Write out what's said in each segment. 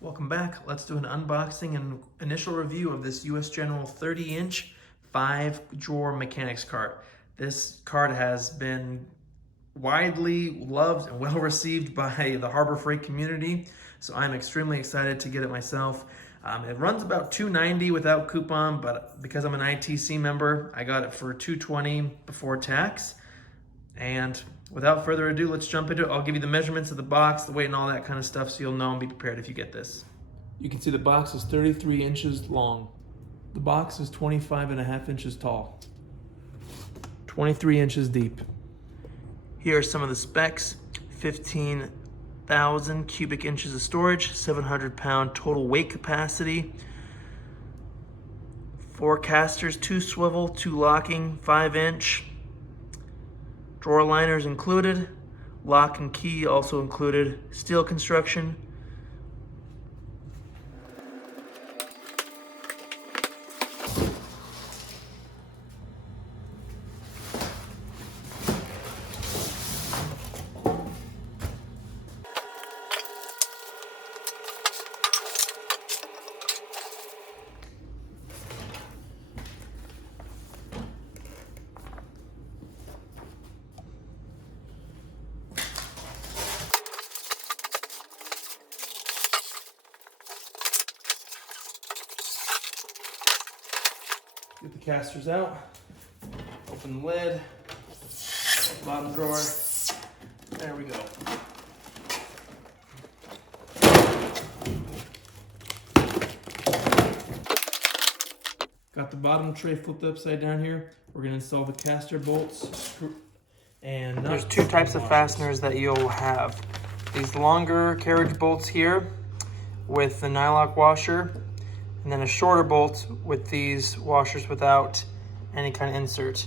Welcome back. Let's do an unboxing and initial review of this US General 30-inch 5-drawer mechanics cart. This cart has been widely loved and well received by the Harbor Freight community, so I'm extremely excited to get it myself. It runs about $290 without coupon, but because I'm an ITC member, I got it for $220 before tax. And without further ado, let's jump into it. I'll give you the measurements of the box, the weight, and all that kind of stuff, so you'll know and be prepared if you get this. You can see the box is 33 inches long. The box is 25.5 inches tall, 23 inches deep. Here are some of the specs: 15,000 cubic inches of storage, 700-pound total weight capacity, 4 casters, 2 swivel, 2 locking, 5-inch. Drawer liners included, lock and key also included, steel construction. Get the casters out, open the lid, bottom drawer, there we go. Got the bottom tray flipped upside down here. We're gonna install the caster bolts, and there's 2 types of fasteners that you'll have. These longer carriage bolts here with the nylock washer, and then a shorter bolt with these washers without any kind of insert.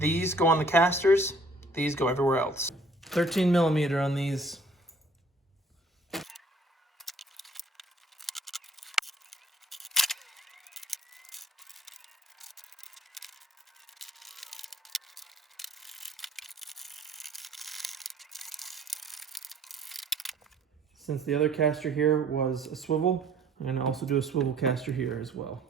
These go on the casters, these go everywhere else. 13 millimeter on these. Since the other caster here was a swivel, I'm going to also do a swivel caster here as well.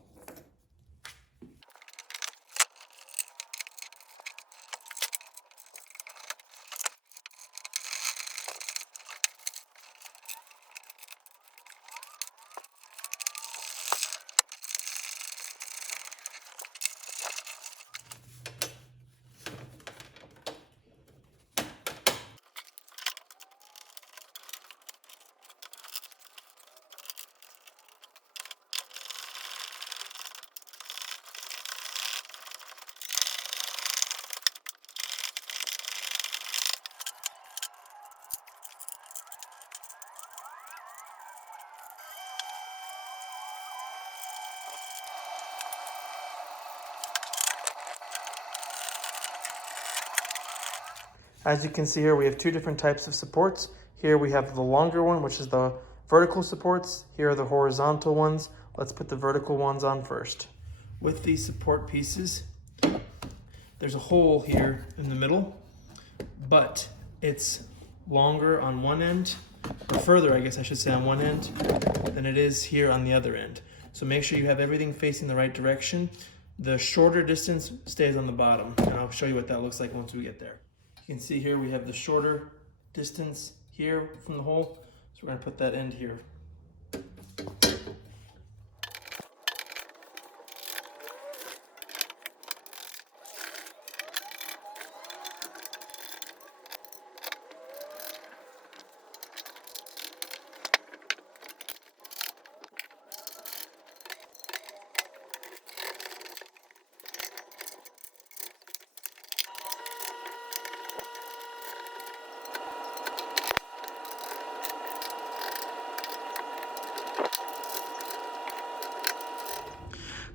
As you can see here, we have 2 different types of supports. Here we have the longer one, which is the vertical supports. Here are the horizontal ones. Let's put the vertical ones on first. With these support pieces, there's a hole here in the middle, but it's longer on one end, or further, I guess I should say, on one end than it is here on the other end. So make sure you have everything facing the right direction. The shorter distance stays on the bottom, and I'll show you what that looks like once we get there. You can see here we have the shorter distance here from the hole, so we're going to put that end here.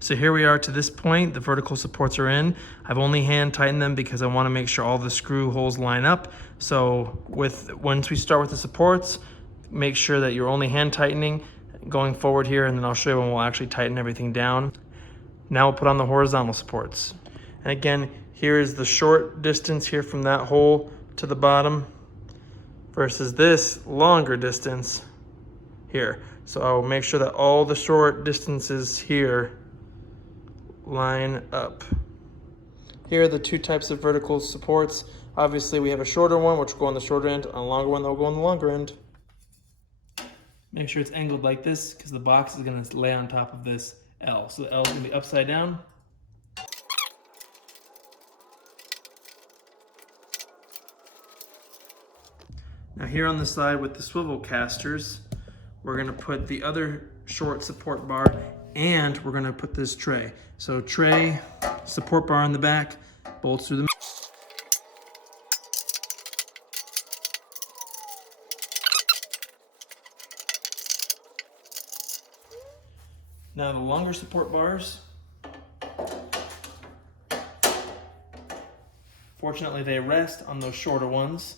So here we are to this point. The vertical supports are in. I've only hand tightened them because I want to make sure all the screw holes line up. So once we start with the supports, make sure that you're only hand tightening going forward here, and then I'll show you when we'll actually tighten everything down. Now we'll put on the horizontal supports. And again, here is the short distance here from that hole to the bottom versus this longer distance here. So I'll make sure that all the short distances here line up. Here are the two types of vertical supports. Obviously we have a shorter one, which will go on the shorter end, and a longer one that will go on the longer end. Make sure it's angled like this, because the box is gonna lay on top of this L. So the L is gonna be upside down. Now here on the side with the swivel casters, we're gonna put the other short support bar, and we're gonna put this tray. So tray, support bar on the back, bolts through the middle. Now the longer support bars, fortunately they rest on those shorter ones.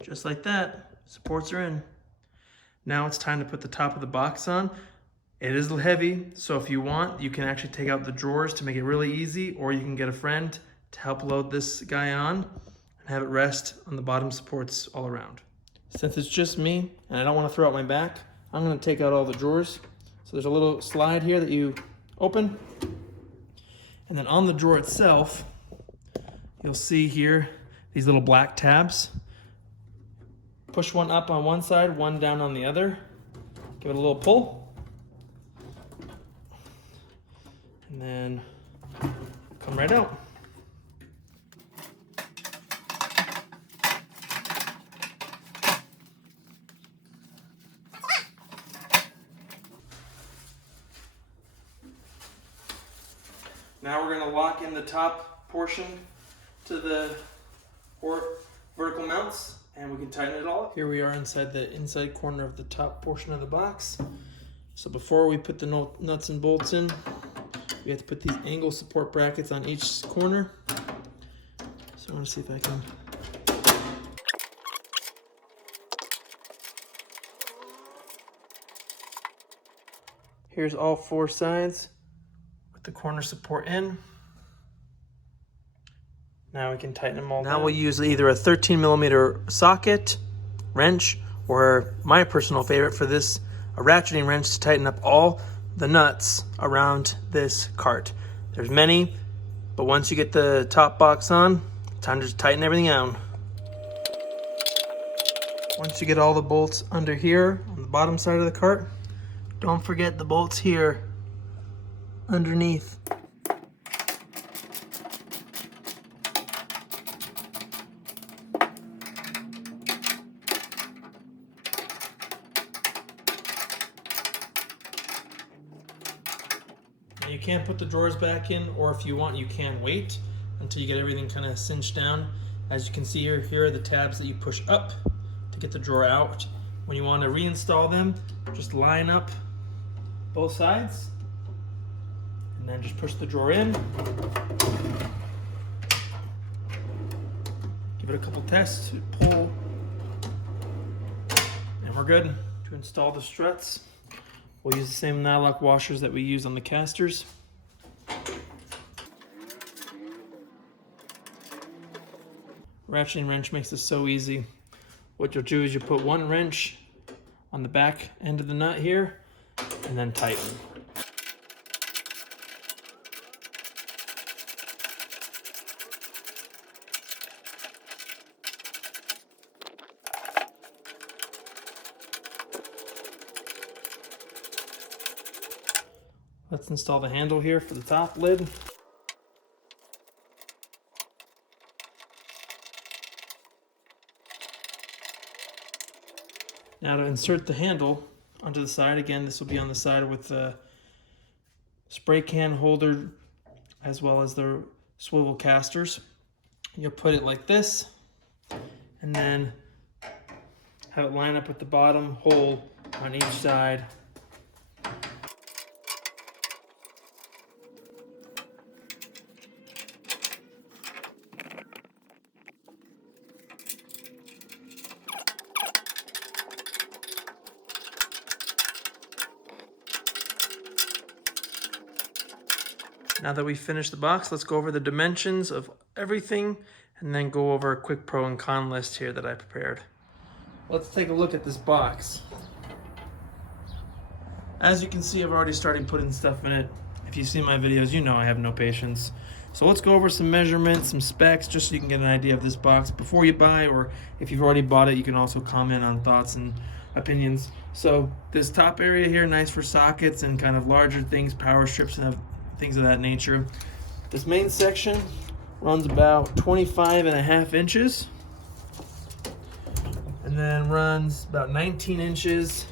Just like that, supports are in. Now it's time to put the top of the box on. It is heavy, so if you want, you can actually take out the drawers to make it really easy, or you can get a friend to help load this guy on and have it rest on the bottom supports all around. Since it's just me, and I don't want to throw out my back, I'm gonna take out all the drawers. So there's a little slide here that you open, and then on the drawer itself, you'll see here these little black tabs. Push one up on one side, one down on the other. Give it a little pull. And then come right out. Now we're going to lock in the top portion to the vertical mounts, and we can tighten it all up. Here we are inside the inside corner of the top portion of the box. So before we put the nuts and bolts in, we have to put these angle support brackets on each corner. So I want to see if I can. Here's all four sides with the corner support in. Now we can tighten them all down. Now we'll use either a 13mm socket, wrench, or my personal favorite for this, a ratcheting wrench to tighten up all the nuts around this cart. There's many, but once you get the top box on, time to just tighten everything out. Once you get all the bolts under here on the bottom side of the cart, don't forget the bolts here underneath. Now you can't put the drawers back in, or if you want, you can wait until you get everything kind of cinched down. As you can see here are the tabs that you push up to get the drawer out. When you want to reinstall them, just line up both sides and then just push the drawer in. Give it a couple tests, pull, and we're good. To install the struts, we'll use the same nylock washers that we use on the casters. Ratcheting wrench makes this so easy. What you'll do is you put one wrench on the back end of the nut here and then tighten. Let's install the handle here for the top lid. Now to insert the handle onto the side, again, this will be on the side with the spray can holder as well as the swivel casters. You'll put it like this and then have it line up with the bottom hole on each side. Now that we've finished the box, let's go over the dimensions of everything and then go over a quick pro and con list here that I prepared. Let's take a look at this box. As you can see, I've already started putting stuff in it. If you've seen my videos, you know I have no patience. So let's go over some measurements, some specs, just so you can get an idea of this box before you buy, or if you've already bought it, you can also comment on thoughts and opinions. So this top area here, nice for sockets and kind of larger things, power strips and things of that nature. This main section runs about 25.5 inches and then runs about 19 inches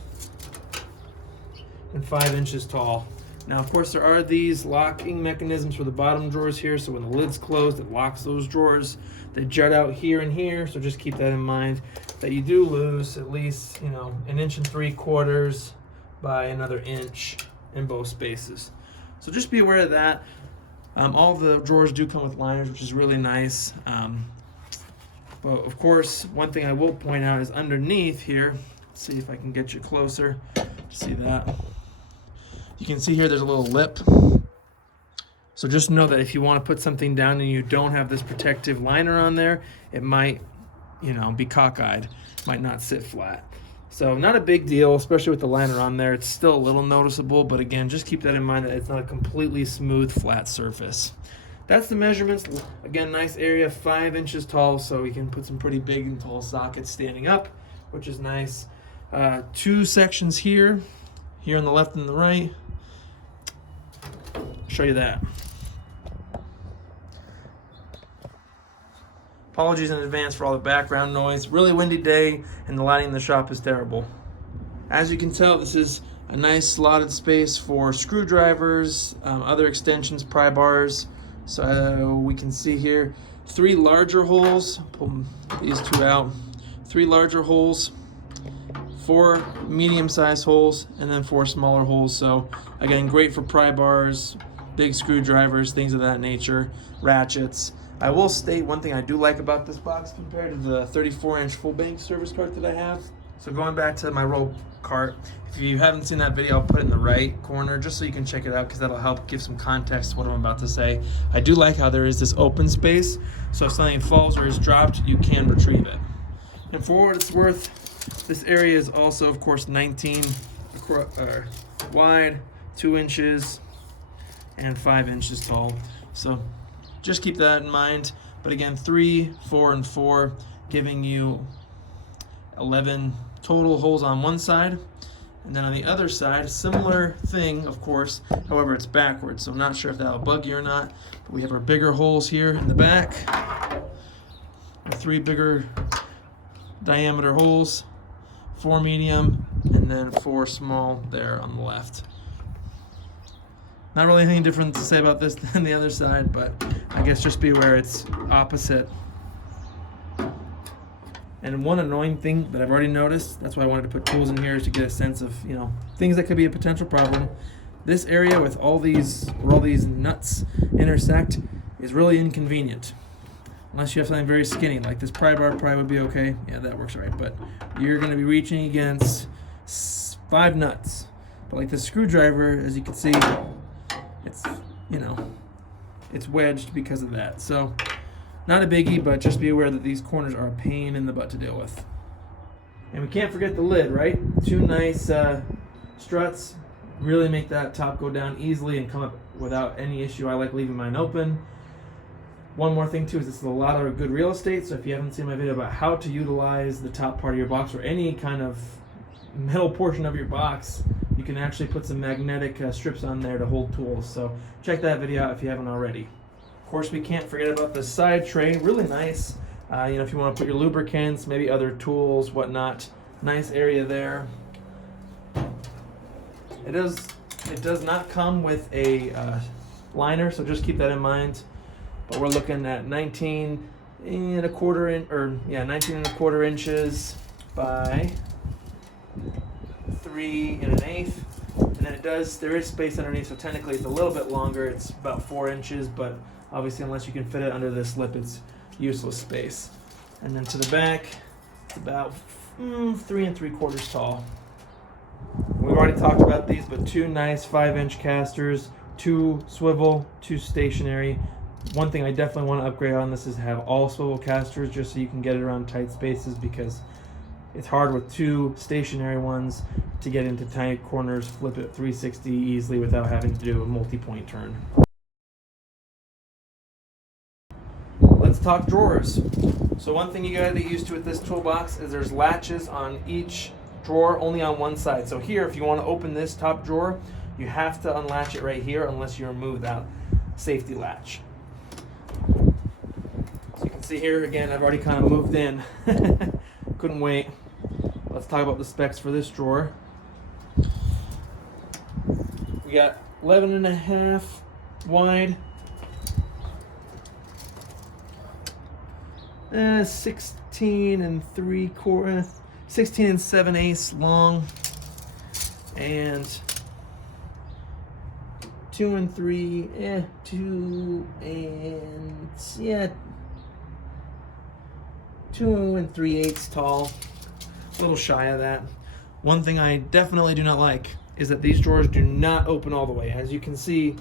and 5 inches tall. Now, of course, there are these locking mechanisms for the bottom drawers here, so when the lid's closed, it locks those drawers. They jut out here and here, so just keep that in mind, that you do lose at least, 1.75 inches by another inch in both spaces. So just be aware of that. All the drawers do come with liners, which is really nice. But of course, one thing I will point out is underneath here, let's see if I can get you closer to see that. You can see here there's a little lip. So just know that if you want to put something down and you don't have this protective liner on there, it might, be cockeyed. It might not sit flat. So not a big deal, especially with the liner on there. It's still a little noticeable, but again, just keep that in mind that it's not a completely smooth, flat surface. That's the measurements. Again, nice area, 5 inches tall, so you can put some pretty big and tall sockets standing up, which is nice. 2 sections here on the left and the right. Show you that. Apologies in advance for all the background noise. Really windy day and the lighting in the shop is terrible. As you can tell, this is a nice slotted space for screwdrivers, other extensions, pry bars. So we can see here 3 larger holes. Pull these 2 out. 3 larger holes, 4 medium-sized holes, and then 4 smaller holes. So again, great for pry bars, big screwdrivers, things of that nature, ratchets. I will state one thing I do like about this box compared to the 34-inch full bank service cart that I have. So going back to my roll cart, if you haven't seen that video, I'll put it in the right corner just so you can check it out, because that'll help give some context to what I'm about to say. I do like how there is this open space, so if something falls or is dropped, you can retrieve it. And for what it's worth, this area is also, of course, 19 wide, 2 inches, and 5 inches tall. So just keep that in mind. But again, 3, 4, and 4, giving you 11 total holes on one side. And then on the other side, similar thing, of course, however, it's backwards. So I'm not sure if that'll bug you or not. But we have our bigger holes here in the back. 3 bigger diameter holes, 4 medium, and then 4 small there on the left. Not really anything different to say about this than the other side, but I guess just be aware it's opposite. And one annoying thing that I've already noticed, that's why I wanted to put tools in here, is to get a sense of, things that could be a potential problem. This area with where all these nuts intersect is really inconvenient. Unless you have something very skinny, like this pry bar probably would be okay. Yeah, that works right, but you're gonna be reaching against 5 nuts. But like the screwdriver, as you can see, it's, it's wedged because of that. So not a biggie, but just be aware that these corners are a pain in the butt to deal with. And we can't forget the lid, right? 2 nice struts really make that top go down easily and come up without any issue. I like leaving mine open. One more thing too is this is a lot of good real estate, so if you haven't seen my video about how to utilize the top part of your box or any kind of metal portion of your box, you can actually put some magnetic strips on there to hold tools. So check that video out if you haven't already. Of course, we can't forget about the side tray. Really nice. If you want to put your lubricants, maybe other tools, whatnot. Nice area there. It does not come with a liner, so just keep that in mind. But we're looking at 19 1/4 inches by 3 1/8. And then there is space underneath, so technically it's a little bit longer. It's about 4 inches, but obviously unless you can fit it under this lip, it's useless space. And then to the back, it's about 3 3/4 tall. We've already talked about these, but 2 nice 5-inch casters 2 swivel, 2 stationary. One thing I definitely want to upgrade on this is have all swivel casters, just so you can get it around tight spaces, because it's hard with 2 stationary ones to get into tight corners, flip it 360 easily without having to do a multi-point turn. Let's talk drawers. So one thing you gotta get used to with this toolbox is there's latches on each drawer, only on one side. So here, if you want to open this top drawer, you have to unlatch it right here unless you remove that safety latch. So you can see here, again, I've already kind of moved in. Couldn't wait. Let's talk about the specs for this drawer. We got 11.5 wide, 16 and 7/8 long, and 2 and 3/8 tall. A little shy of that. One thing I definitely do not like is that these drawers do not open all the way. As you can see,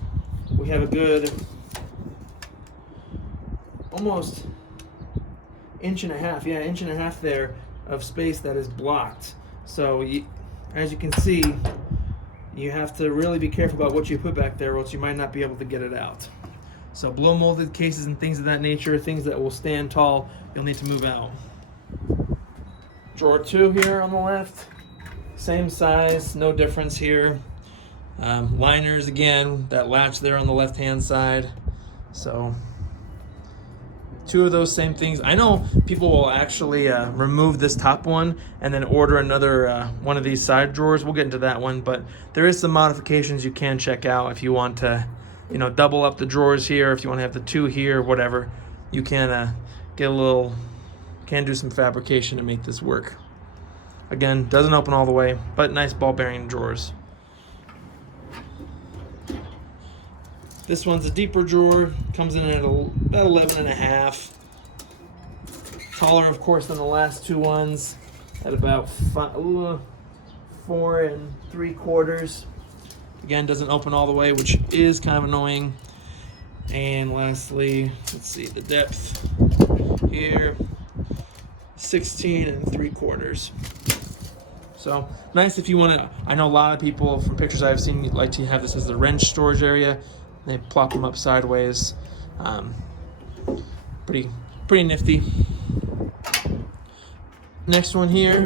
we have a good almost inch and a half there of space that is blocked. So as you can see, you have to really be careful about what you put back there, or else you might not be able to get it out. So blow molded cases and things of that nature, things that will stand tall, you'll need to move out. Drawer 2 here on the left, same size, no difference here. Liners again, that latch there on the left hand side. So 2 of those same things. I know people will actually remove this top one and then order another one of these side drawers. We'll get into that one, but there is some modifications you can check out if you want to, double up the drawers here. If you want to have the 2 here, whatever, you can do some fabrication to make this work. Again, doesn't open all the way, but nice ball bearing drawers. This one's a deeper drawer, comes in at about 11.5. Taller, of course, than the last 2 ones, at about 4 3/4. Again, doesn't open all the way, which is kind of annoying. And lastly, let's see the depth here, 16 3/4. So nice if you want to. I know a lot of people from pictures I've seen like to have this as the wrench storage area. They plop them up sideways. Pretty nifty. Next one here.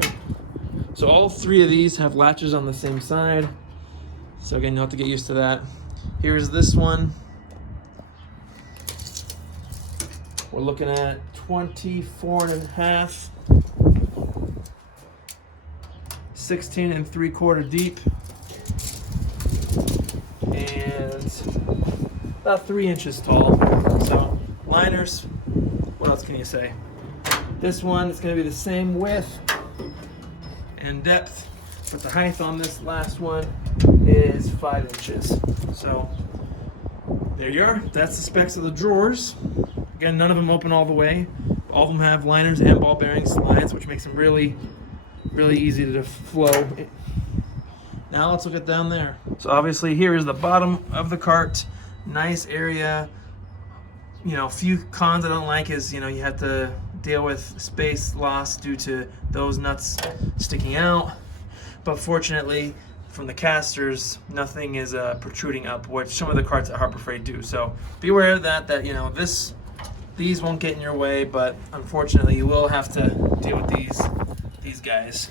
So all 3 of these have latches on the same side. So again, you'll have to get used to that. Here's this one. We're looking at 24.5, 16 3/4 deep, and about 3 inches tall. So liners, what else can you say? This one is going to be the same width and depth, but the height on this last one is 5 inches. So there you are. That's the specs of the drawers. Again, none of them open all the way. All of them have liners and ball bearing slides, which makes them really easy to flow. Now let's look at down there. So obviously here is the bottom of the cart. Nice area. Few cons I don't like is, you have to deal with space loss due to those nuts sticking out. But fortunately, from the casters, nothing is protruding up, which some of the carts at Harbor Freight do. So be aware of that these won't get in your way, but unfortunately you will have to deal with these guys.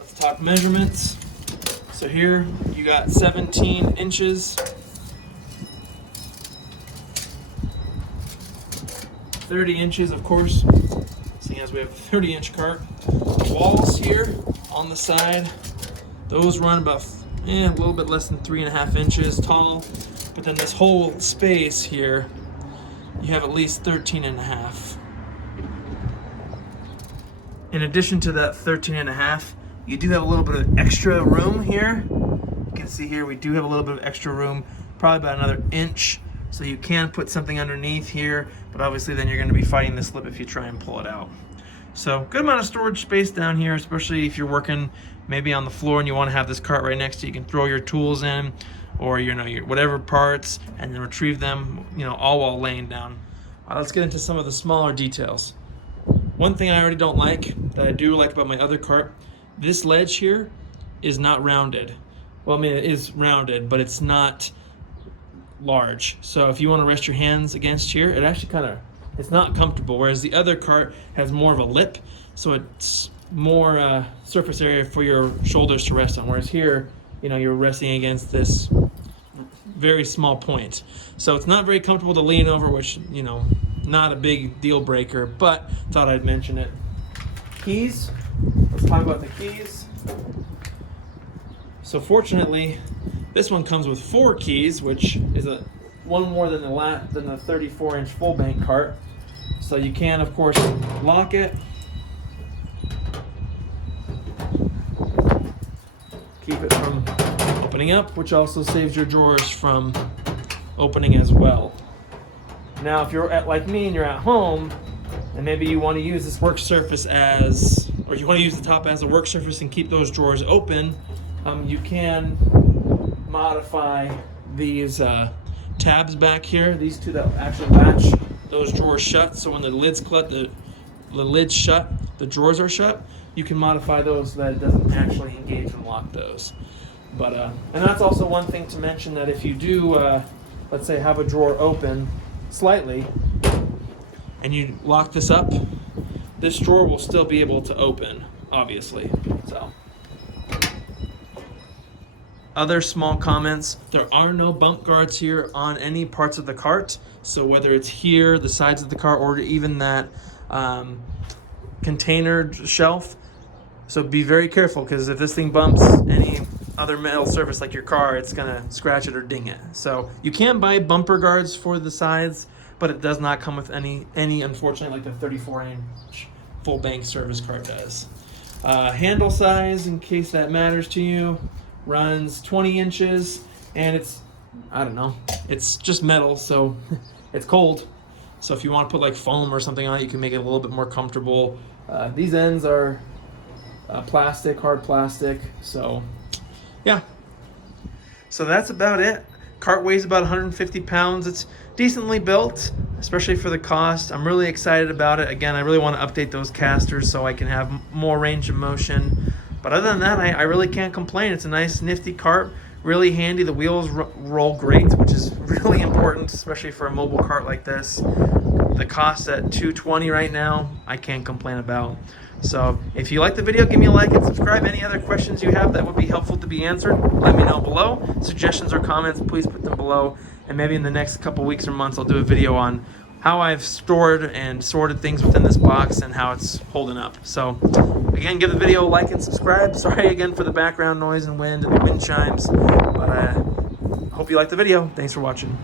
Let's talk measurements. So here you got 17 inches, 30 inches, of course, seeing as we have a 30-inch cart. Walls here on the side, those run about a little bit less than 3.5 inches tall, but then this whole space here, you have at least 13.5. In addition to that 13.5, you do have a little bit of extra room here. You can see here we do have a little bit of extra room, probably about another inch. So you can put something underneath here, but obviously then you're going to be fighting the slip if you try and pull it out. So good amount of storage space down here, especially if you're working maybe on the floor and you want to have this cart right next to you, you can throw your tools in, or your whatever parts, and then retrieve them, all while laying down. All right, let's get into some of the smaller details. One thing I already don't like that I do like about my other cart, this ledge here is not rounded. Well, I mean, it is rounded, but it's not large. So if you want to rest your hands against here, it actually it's not comfortable. Whereas the other cart has more of a lip, so it's more surface area for your shoulders to rest on. Whereas here, you're resting against this very small point. So it's not very comfortable to lean over, which, not a big deal breaker, but thought I'd mention it. Keys, let's talk about the keys. So fortunately, this one comes with 4 keys, which is one more than the 34-inch full bank cart. So you can, of course, lock it. Keep it from opening up, which also saves your drawers from opening as well. Now, if you're like me and you're at home, and maybe you want to use this work surface or you want to use the top as a work surface and keep those drawers open, you can modify these tabs back here, these two that actually latch those drawers shut. So when the lid's shut, the drawers are shut. You can modify those so that it doesn't actually engage and lock those. But and that's also one thing to mention, that if you do, let's say, have a drawer open slightly, and you lock this up, this drawer will still be able to open, obviously. So, other small comments: there are no bump guards here on any parts of the cart. So whether it's here, the sides of the cart, or even that container shelf, so be very careful, because if this thing bumps any other metal surface like your car, it's gonna scratch it or ding it. So you can buy bumper guards for the sides, but it does not come with any unfortunately, like the 34-inch full bank service cart does. Handle size, in case that matters to you, runs 20 inches, and it's just metal, so it's cold. So if you want to put like foam or something on it, you can make it a little bit more comfortable. These ends are plastic, hard plastic. So yeah. So that's about it. Cart weighs about 150 pounds. It's decently built, especially for the cost. I'm really excited about it. Again, I really want to update those casters so I can have more range of motion. But other than that, I really can't complain. It's a nice, nifty cart. Really handy. The wheels roll great, which is really important, especially for a mobile cart like this. The cost at $220 right now, I can't complain about. So if you like the video, give me a like and subscribe. Any other questions you have that would be helpful to be answered, let me know below. Suggestions or comments, please put them below. And maybe in the next couple weeks or months, I'll do a video on how I've stored and sorted things within this box and how it's holding up. So again, give the video a like and subscribe. Sorry again for the background noise and wind and the wind chimes, but I hope you like the video. Thanks for watching.